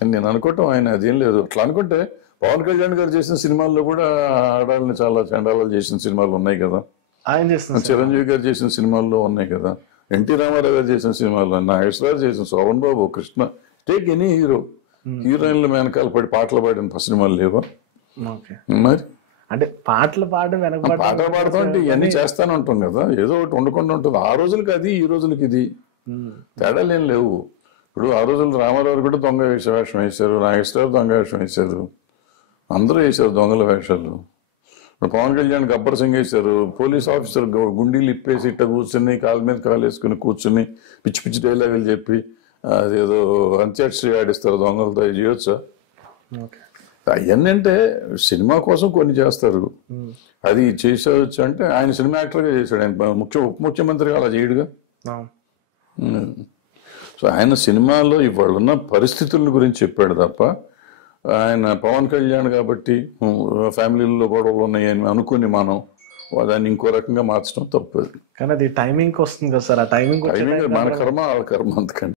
అని నేను అనుకోవటం ఆయన అదేం లేదు. అట్లా అనుకుంటే పవన్ కళ్యాణ్ గారు చేసిన సినిమాల్లో కూడా ఆడాలని చాలా చండాలాలు చేసిన సినిమాలు ఉన్నాయి కదా. ఆయన చేస్తున్నారు. చిరంజీవి గారు చేసిన సినిమాల్లో ఉన్నాయి కదా. ఎన్టీ రామారావు గారు చేసిన సినిమాల్లో, నాగేశ్వరరావు చేసిన, శోభన్ బాబు, కృష్ణ, టేక్ ఎనీ హీరో, హీరోయిన్ల వెనకాల పడి పాటలు పాడిన సినిమాలు లేవా? మరి అంటే పాటలు పాడడం పాటలు పాడతాం అంటే ఇవన్నీ చేస్తానే ఉంటాం కదా. ఏదో ఒకటి ఉండకుండా ఉంటుంది. ఆ రోజులకి అది, ఈ రోజులకి ఇది తేడాలు ఏం లేవు. ఇప్పుడు ఆ రోజులు రామారావు కూడా దొంగ వేషం వేశారు, నాగేశ్వరరావు దొంగ వేషం వేశారు, అందరూ వేశారు దొంగల వేషాలు. ఇప్పుడు పవన్ కళ్యాణ్ గబ్బర్ సింగ్ వేశారు, పోలీస్ ఆఫీసర్ గుండీలు ఇప్పేసి ఇట్ట కూర్చుని కాలు మీద కాలు వేసుకుని కూర్చుని పిచ్చి పిచ్చి డైలాగులు చెప్పి అదేదో అంత్యాక్షరి ఆడిస్తారు దొంగలతో. ఇది చేయొచ్చా? అవన్నీ అంటే సినిమా కోసం కొన్ని చేస్తారు. అది చేసేవచ్చు అంటే ఆయన సినిమా యాక్టర్గా చేశాడు. ఆయన ఉప ముఖ్యమంత్రిగా అలా చేయడుగా. సో ఆయన సినిమాలో ఇవాళ ఉన్న పరిస్థితుల గురించి చెప్పాడు తప్ప, ఆయన పవన్ కళ్యాణ్ కాబట్టి ఫ్యామిలీలో గొడవలు ఉన్నాయని అనుకుని మనం దాన్ని ఇంకో రకంగా మార్చడం తప్పదు. కానీ అది టైమింగ్ వస్తుంది కదా సార్. ఆ టైమింగ్ మన కర్మ వాళ్ళ కర్మ అంతకంటే.